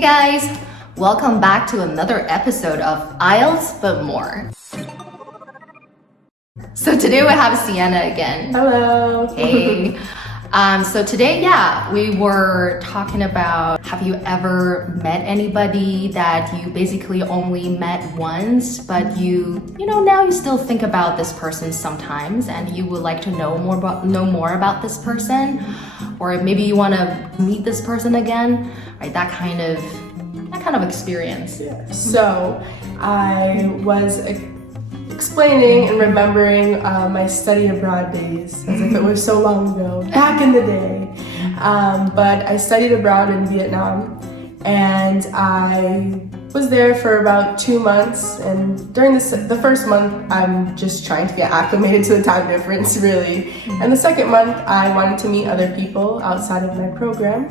Hey guys, welcome back to another episode of IELTS but more. So today we have Sienna again. Hello. Hey. So today, we were talking about, have you ever met anybody that you basically only met once, but now you still think about this person sometimes and you would like to know more about this person, or maybe you want to meet this person again, right? That kind of experience. Yeah. So I was explaining and remembering my study abroad days as if it was so long ago, back in the day. But I studied abroad in Vietnam, and I was there for about 2 months. And during the first month, I'm just trying to get acclimated to the time difference, really. And the second month, I wanted to meet other people outside of my program.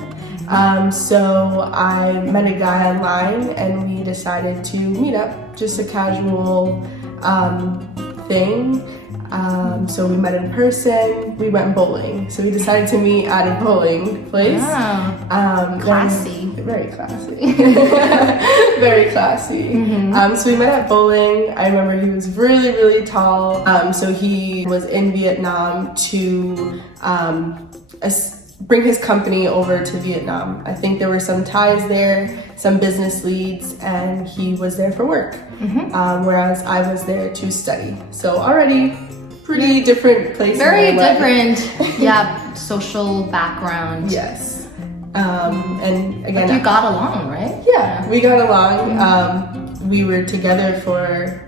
So I met a guy online, and we decided to meet up, just a casual thing. So we met in person, we went bowling. So we decided to meet at a bowling place. Wow. Classy. Very classy. Very classy. So we met at bowling. I remember he was really, really tall. So he was in Vietnam to bring his company over to Vietnam. I think there were some ties there, some business leads, and he was there for work, whereas I was there to study. So already pretty different places. Very different, social background. Yes. And again, but you got along, right? Yeah, we got along. We were together for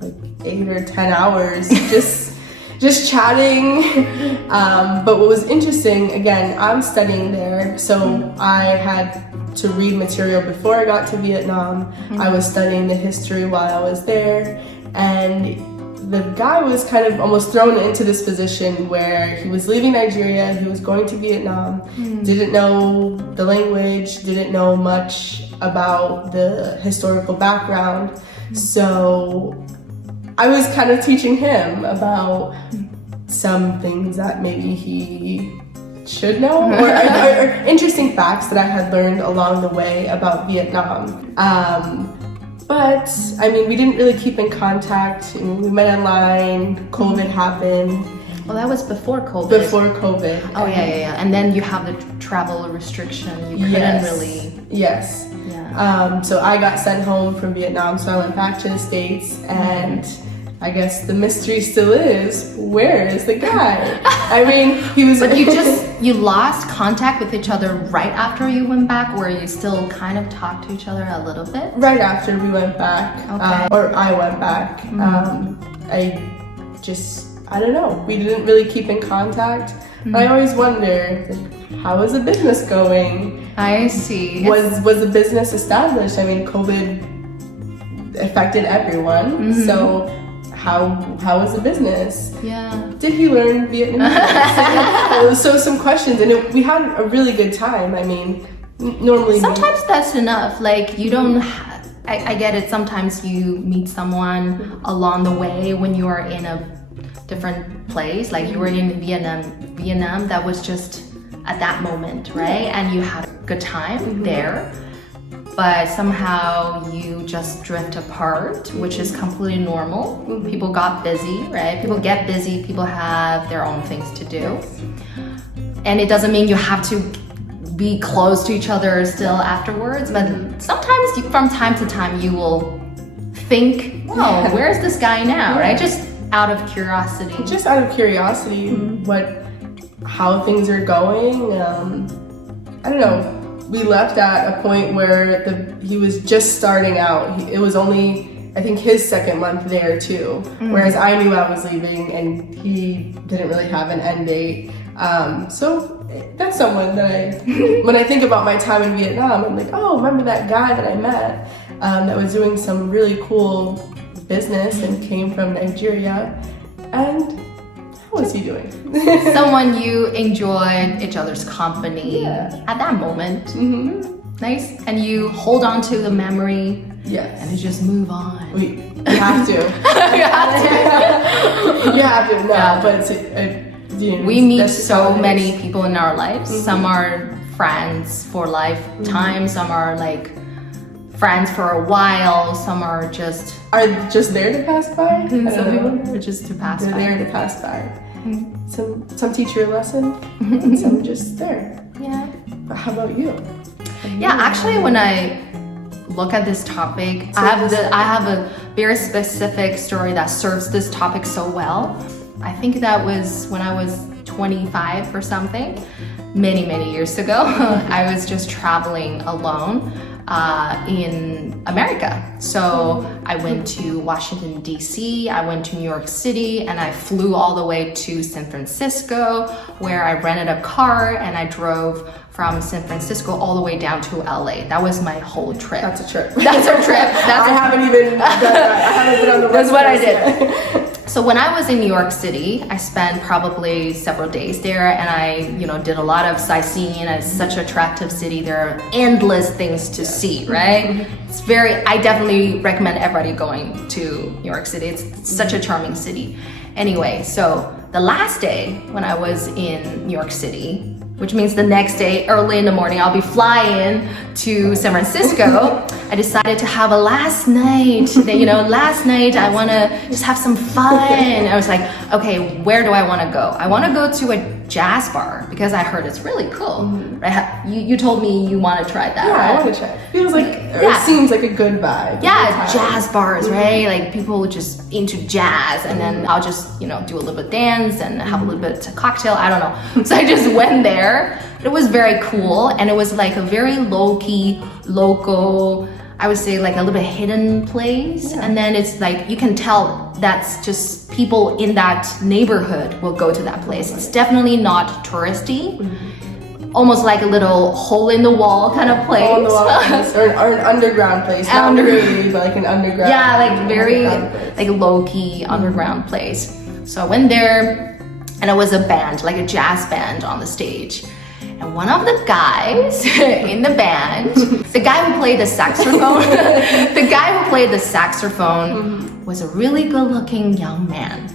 like 8 or 10 hours, just chatting. But what was interesting, again, I'm studying there, so I had to read material before I got to Vietnam. I was studying the history while I was there, and the guy was kind of almost thrown into this position where he was leaving Nigeria, he was going to Vietnam, didn't know the language, didn't know much about the historical background. So I was kind of teaching him about some things that maybe he should know, or interesting facts that I had learned along the way about Vietnam. But I mean, we didn't really keep in contact. We met online, COVID happened. Well, that was before COVID. Before COVID. Oh, yeah. And then you have the travel restriction. You couldn't really. Yes. Yeah. So I got sent home from Vietnam, so I went back to the States, and I guess the mystery still is, where is the guy? I mean, he was... But you lost contact with each other right after you went back, or you still kind of talked to each other a little bit? Right after we went back, or I went back. I don't know, we didn't really keep in contact. I always wonder, how is the business going? I see. Was the business established? I mean, COVID affected everyone, so how was the business? Yeah. Did he learn Vietnamese? So some questions, and we had a really good time. I mean, normally sometimes that's enough. Like, you don't. I get it. Sometimes you meet someone along the way when you are in a different place. Like you were in Vietnam. That was just at that moment, right? And you had a good time there. But somehow you just drift apart, which is completely normal. People got busy, right? People get busy, people have their own things to do. And it doesn't mean you have to be close to each other still afterwards, but sometimes from time to time you will think, whoa, where's this guy now, right? Just out of curiosity. Just out of curiosity, how things are going. I don't know. We left at a point where he was just starting out. It was only, I think, his second month there too. Whereas I knew I was leaving and he didn't really have an end date. So that's someone that when I think about my time in Vietnam, I'm like, oh, remember that guy that I met that was doing some really cool business and came from Nigeria. And how was he doing? Someone you enjoyed each other's company at that moment. Nice. And you hold on to the memory. Yes. And you just move on. We have to. You have to. No, but we meet so many people in our lives. Some are friends for lifetime. Some are like friends for a while. Some are just there to pass by. some people are just to pass They're by. there to pass by. Some teach you a lesson, and some just there. Yeah. But how about you? Yeah, actually, when I look at this topic, I have a very specific story that serves this topic so well. I think that was when I was 25 or something, many years ago. I was just traveling alone in America. So I went to Washington, D.C., I went to New York City, and I flew all the way to San Francisco, where I rented a car and I drove from San Francisco all the way down to LA. That was my whole trip. That's a trip. That's a trip. I haven't even done that. I haven't been on the That's West what I Coast did. yet. So when I was in New York City, I spent probably several days there, and I, did a lot of sightseeing. It's such an attractive city. There are endless things to see, right? I definitely recommend everybody going to New York City. It's such a charming city. Anyway, so the last day when I was in New York City, which means the next day, early in the morning, I'll be flying to San Francisco. I decided to have a last night. Last night I want to just have some fun. I was like, okay, where do I want to go? I want to go to a jazz bar because I heard it's really cool. Right? You told me you want to try that. Yeah, right? I want to try. Feels like, or it seems like a good vibe. Yeah, jazz bars, right? Like people just into jazz, and then I'll just, do a little bit dance and have a little bit of cocktail. I don't know. So I just went there. It was very cool, and it was like a very low-key, local, I would say like a little bit hidden place. And then it's like, you can tell that's just people in that neighborhood will go to that place. It's definitely not touristy. Almost like a little hole in the wall kind of place. Hole in the wall place, or an underground place. Not really, but like an underground. Yeah, like very like low-key underground place. So I went there, and it was a band, like a jazz band on the stage. And one of the guys in the band, the guy who played the saxophone, was a really good-looking young man.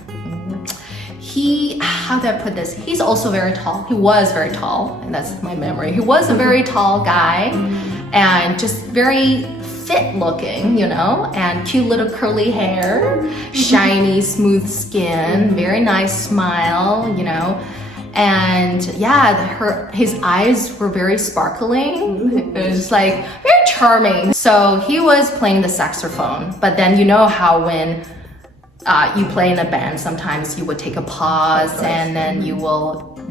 How do I put this? He's also very tall. He was very tall, and that's my memory. He was a very tall guy, and just very fit looking, and cute little curly hair, shiny, smooth skin, very nice smile, and yeah, his eyes were very sparkling. It was like very charming. So he was playing the saxophone, but then how when you play in a band, sometimes you would take a pause, and then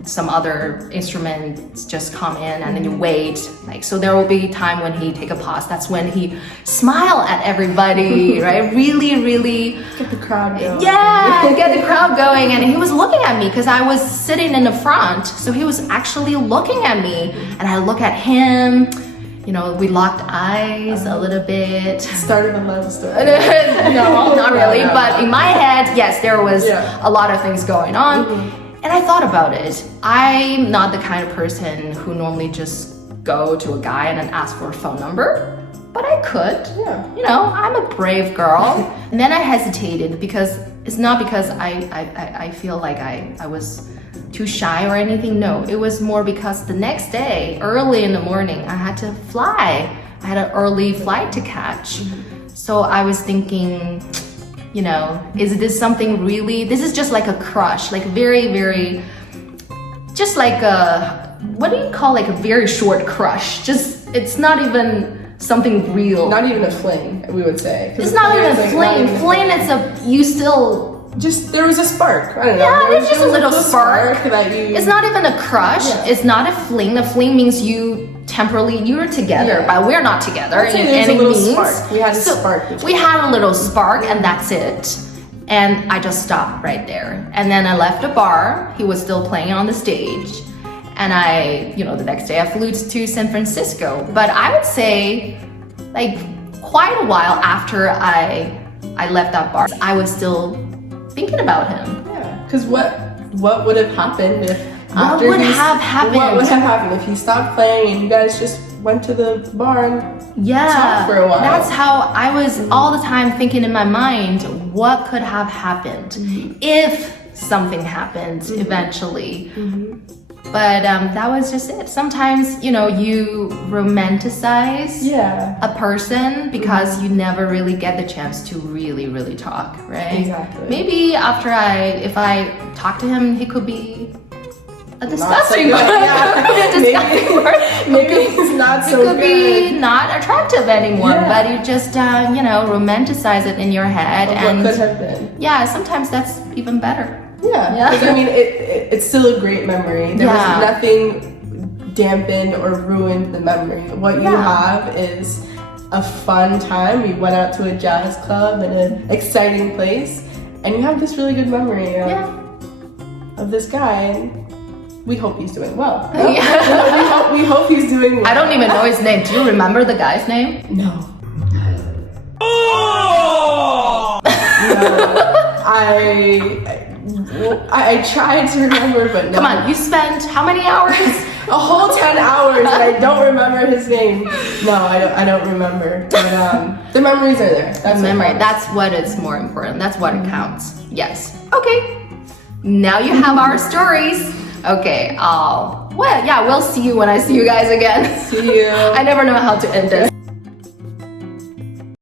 some other instruments just come in, and then you wait. So there will be time when he take a pause. That's when he smile at everybody, right? Really get the crowd going. Yeah, get the crowd going. And he was looking at me because I was sitting in the front, so he was actually looking at me, and I look at him. We locked eyes a little bit. Started a love story. No, not really. But in my head, yes, there was a lot of things going on. And I thought about it. I'm not the kind of person who normally just go to a guy and then ask for a phone number. But I could. Yeah. I'm a brave girl. And then I hesitated because it's not because I feel like I was too shy or anything. No, it was more because the next day, early in the morning, I had to fly. I had an early flight to catch. So I was thinking, is this something really, this is just like a crush, like very, just like what do you call like a very short crush? It's not even something real. Not even a fling, we would say. It's not even a fling. Fling, there was a spark. I don't know. Yeah, there's just a little spark. It's not even a crush. Yeah. It's not a fling. The fling means you're together, but we're not together in any means. Spark. We had a spark. We had a little spark, and that's it. And I just stopped right there. And then I left the bar. He was still playing on the stage. And the next day I flew to San Francisco. But I would say, like, quite a while after I left that bar, I was still thinking about him. Yeah, because what would have happened if What would have happened if he stopped playing and you guys just went to the bar and talked for a while? That's how I was all the time thinking in my mind, what could have happened if something happened eventually. But that was just it. Sometimes, you romanticize a person because you never really get the chance to really talk, right? Exactly. Maybe if I talk to him, he could be a disgusting Not so good. word. Yeah. Maybe he's not so good. It could be not attractive anymore, Yeah. but you just, romanticize it in your head. Of And what could have been. yeah, sometimes that's even better. Yeah, because I mean, it's still a great memory. There was nothing dampened or ruined the memory. What you have is a fun time. We went out to a jazz club in an exciting place, and you have this really good memory of this guy. And we hope he's doing well. Yeah. We hope he's doing well. I don't even know his name. Do you remember the guy's name? No. I tried to remember, but no. Come on, you spent how many hours? A whole 10 hours and I don't remember his name. No, I don't remember. But the memories are there. That's The memory. what That's what is more important. That's what it counts. Yes. Okay. Now you have our stories. Okay. We'll see you when I see you guys again. See you. I never know how to end this.